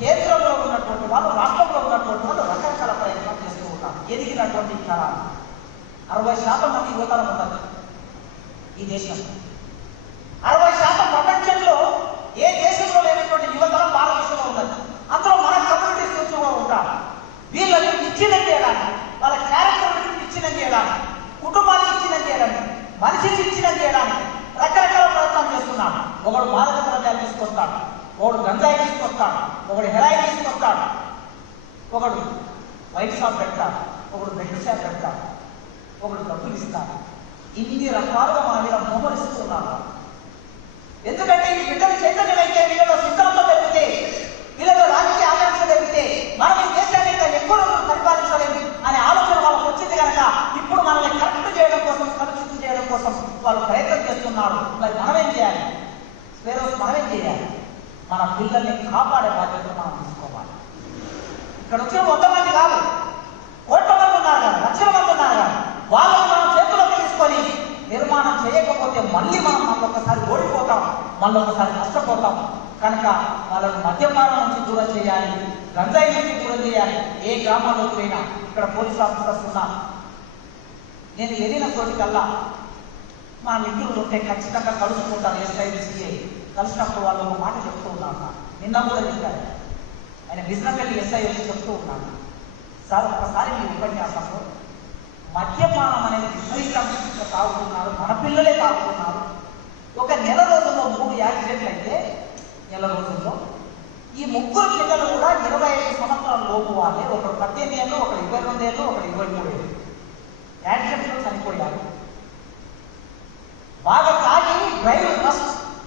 కేంద్రంలో ఉన్నటువంటి వాళ్ళు, రాష్ట్రంలో ఉన్నటువంటి వాళ్ళు రకరకాల ప్రయత్నాలు చేస్తూ ఉన్నారు. ఎదిగినటువంటి తరాలు 60% మంది యువతరం ఉన్నది ఈ దేశంలో. 60% ప్రపంచంలో ఏ దేశంలో లేనటువంటి యువతరం భారతదేశంలో ఉన్నది. అందులో మన కమ్యూనిటీస్ నుంచి ఉంటారు. వీళ్ళని విచ్ఛిన్నం చేయడానికి, వాళ్ళ క్యారెక్టర్ విచ్ఛిన్నం చేయడానికి, కుటుంబానికి విచ్ఛిన్నం చేయడానికి, మనిషిని విచ్ఛిన్నం చేయడానికి రకరకాల ప్రయత్నం చేస్తున్నాడు. ఒకడు మాదక ద్రవ్యాలు తీసుకొస్తాడు, ఒకడు గంజాయి తీసుకొస్తాడు, ఒకడు హెరాయి తీసుకొస్తాడు, ఒకడు వైట్ షాప్ పెడతాడు, ఒకడు బెడ్ షాప్ పెడతాడు, ఒకడు డబ్బులు ఇస్తాడు. ఇన్ని రకాలుగా మన మీద మోహరిస్తున్నారు. ఎందుకంటే ఈ బిడ్డలు చైతన్యమైతే, వీళ్ళలో సిద్ధాంతం పెరిగితే, వీళ్ళలో రాజకీయ ఆకాంక్ష పెరిగితే మనం ఈ దేశాన్ని ఎక్కువ రోజులు పరిపాలించలేము అనే ఆలోచన వాళ్ళకి వచ్చింది కనుక ఇప్పుడు మనల్ని కరెక్ట్ చేయడం కోసం, కలుషితం చేయడం కోసం వాళ్ళు ప్రయత్నం చేస్తున్నారు. మరి మనమేం చేయాలి? మనమేం చేయాలి? మన పిల్లల్ని కాపాడే బాధ్యతను మనం తీసుకోవాలి. ఇక్కడ వచ్చిన 100 మంది కాదు, కోట్ల మంది ఉన్నారు కదా, లక్షల మంది ఉన్నారు కదా, వాళ్ళని మనం చేతుల్లోకి తీసుకొని నిర్మాణం చేయకపోతే మళ్ళీ మనం మళ్ళొకసారి ఓడిపోతాం, మళ్ళొకసారి నష్టపోతాం. కనుక వాళ్ళని మద్యపానం నుంచి దూరం చేయాలి, గంజాయి నుంచి దూరం చేయాలి. ఏ గ్రామాల్లోకి పోయినా ఇక్కడ పోలీస్ ఆఫీసర్స్ ఉన్నా, నేను వెళ్ళిన చోటికల్లా మా మిత్రులు ఉంటే ఖచ్చితంగా కలుసుకుంటారు. ఎస్ఐ సిఐ కలిసినప్పుడు వాళ్ళు ఒక మాట చెప్తూ ఉన్నాను. నిన్న కూడా చెప్పారు. ఆయన బిజినెస్ వెళ్ళి ఎస్ఐ వచ్చి చెప్తూ ఉన్నాను, సార్ ఒకసారి మీ ఉపన్యాసంలో మద్యపానం అనేది విపరీతంగా తాగుతున్నారు, మన పిల్లలే తాగుతున్నారు. ఒక నెల రోజుల్లో 3 యాక్సిడెంట్లు అయితే, నెల రోజుల్లో ఈ 3 పిల్లలు కూడా 25 సంవత్సరాల లోపు వాళ్ళే. ఒకడు 18 ఏళ్ళు, ఒకడు 22 ఏళ్ళు, ఒకడు 23 ఏళ్ళు యాక్సిడెంట్లో చనిపోయారు. బాగా తాగి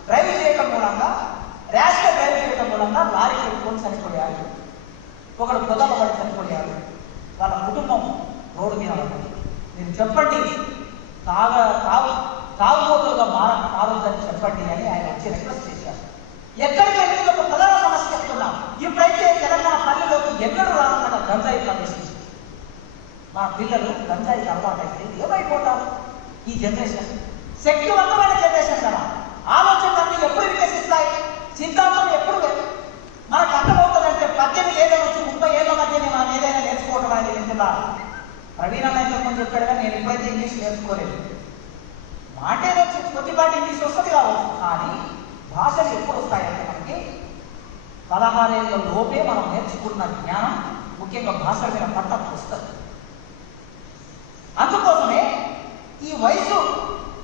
డ్రైవ్ చేయడం మూలంగా, ర్యాష్గా డ్రైవ్ చేయడం మూలంగా లారీ పెట్టుకొని చనిపోయారు. ఒకడు పొదల పడి చనిపోయారు. వాళ్ళ కుటుంబం రోడ్డు మీద పడింది. మీరు చెప్పండి, తాగుబోతులుగా మారొద్దని చెప్పండి అని ఆయన వచ్చి రిక్వెస్ట్ చేశారు. ఎక్కడికి వెళ్ళి ఒక ప్రధాన సమస్య చెప్తున్నాం. ఇప్పుడైతే తెలంగాణ పల్లెలోకి ఎన్నడూ రానున్న గంజాయి ప్రవేశించింది. మా పిల్లలు గంజాయికి అలవాటు అయితే ఏమైపోతారు? ఈ జనరేషన్ శక్తివంతమైన జనరేషన్ కదా. ఆలోచనలన్నీ ఎప్పుడు వికసిస్తాయి, సిద్ధాంతం ఎప్పుడు మనకు అర్థమవుతుందంటే 18 ఏళ్ళ నుంచి 30 ఏళ్ళ మధ్యనే మనం ఏదైనా నేర్చుకోవడం అనేది వింటున్నారు. ప్రవీణమైన ముందు చెప్పాడుగా, నేను ఎప్పుడైతే ఇంగ్లీష్ నేర్చుకోలేదు. మాటే కొద్దిపాటి ఇంగ్లీష్ వస్తుంది కావచ్చు, కానీ భాషలు ఎప్పుడు వస్తాయంటే మనకి 16 ఏళ్ళ లోపే మనం నేర్చుకున్న జ్ఞానం, ముఖ్యంగా భాషల మీద పట్టకు వస్తుంది. అందుకోసమే ఈ వయసు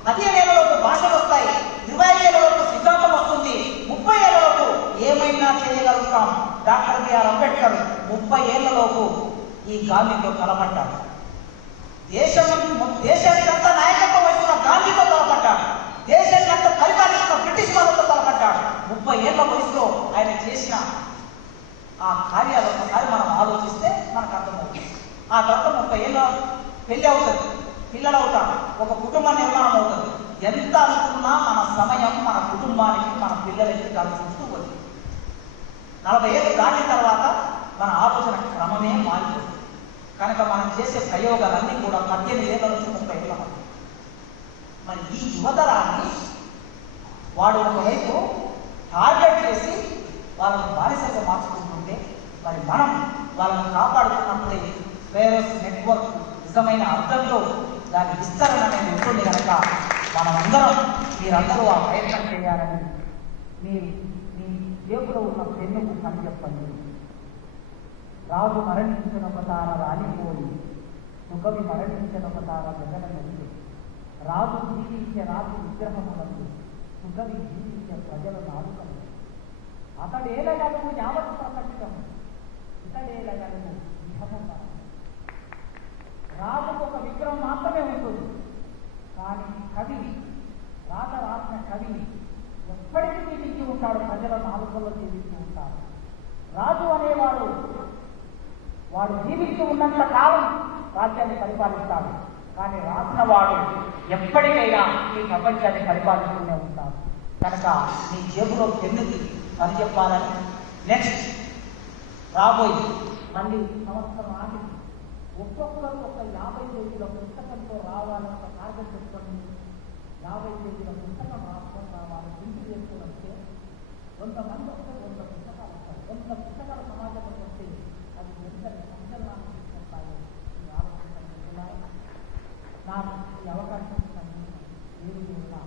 15 ఏళ్ళలోపు భాషలు వస్తాయి, 25 ఏళ్ళలోపు సిద్ధాంతం వస్తుంది, 30 ఏళ్ళలోపు ఏమైనా చేయగలుగుతాం. డాక్టర్ బిఆర్ అంబేద్కర్ 30 ఏళ్ళలోపు ఈ గాంధీతో తలపడ్డాడు. దేశానికంతా నాయకత్వం వహిస్తున్న గాంధీతో తలపడ్డాడు. దేశాన్ని అంతా పరిపాలిస్తున్న బ్రిటిష్ వాళ్ళతో తలపడ్డాడు. 30 ఏళ్ల వయసులో ఆయన చేసిన ఆ కార్యాలు ఒకసారి మనం ఆలోచిస్తే మనకు అర్థమవుతుంది. ఆ తర్వాత 30 ఏళ్ళ పెళ్లి అవుతుంది, పిల్లలు అవుతారు, ఒక కుటుంబ నిర్మాణం అవుతుంది. ఎంత అనుకున్నా మన సమయం మన కుటుంబానికి, మన పిల్లలకి కలిసి వస్తుంది. 40 ఏళ్ళు దాటిన తర్వాత మన ఆలోచన క్రమమే మారిపోతుంది. కనుక మనం చేసే ప్రయోగాలన్నీ కూడా 18 ఏళ్ళ నుంచి 30 ఏళ్ళ మధ్య. మరి ఈ యువతరాన్ని వాడు ఒకవైపు టార్గెట్ చేసి వాళ్ళని బానిసగా మార్చుకుంటుంటే, మరి మనం వాళ్ళని కాపాడుతున్నప్పుడే వైరస్ నెట్వర్క్ నిజమైన అర్థంలో దాని విస్తరణ అనేది ఉంటుంది. కనుక మనమందరం, మీరందరూ ఆ ప్రయత్నం చేయాలని మీ జేబులో ఉన్న పెన్నుకు పని చెప్పండి. రాజు మరణించిన ఒక తార రాలిపోయి, సుకవి మరణించిన ఒక తార జగనని. రాజు జీవించే రాజు విగ్రహములకు, సుకవి జీవించే ప్రజల నాలుకలు. అతడేలగలుగు యావత్ ప్రపంచం, ఇతడేలగలుగు ఇహము. రాజుకు ఒక విగ్రహం మాత్రమే ఉంటుంది, కానీ కవి, రాత రాసిన కవి ఎప్పటికీ జీవించి ఉంటాడు, ప్రజల నాలుకల్లో జీవిస్తూ ఉంటాడు. రాజు అనేవాడు వాడు జీవిస్తూ ఉన్నంత కాలం రాజ్యాన్ని పరిపాలిస్తాడు, కానీ రాసిన వాడు ఎప్పటికైనా ఈ ప్రపంచాన్ని పరిపాలిస్తూనే ఉంటాడు. కనుక మీ జేబులో పెన్నుకి పని చెప్పాలని, నెక్స్ట్ రాబోయే మళ్ళీ సంవత్సరం ఆగి ఒక్కొక్కరు ఒక 50 పేజీల పుస్తకంతో రావాలని ఒక టార్గెట్ పెట్టుకొని 50 పేజీల పుస్తకం రాసుకొని రావాలి. ఇంటికి చేసుకుని వస్తే కొంతమంది వస్తే 100 పుస్తకాలు వస్తాయి. 100 పుస్తకాలు నాకు ఈ అవకాశం కలిగింది.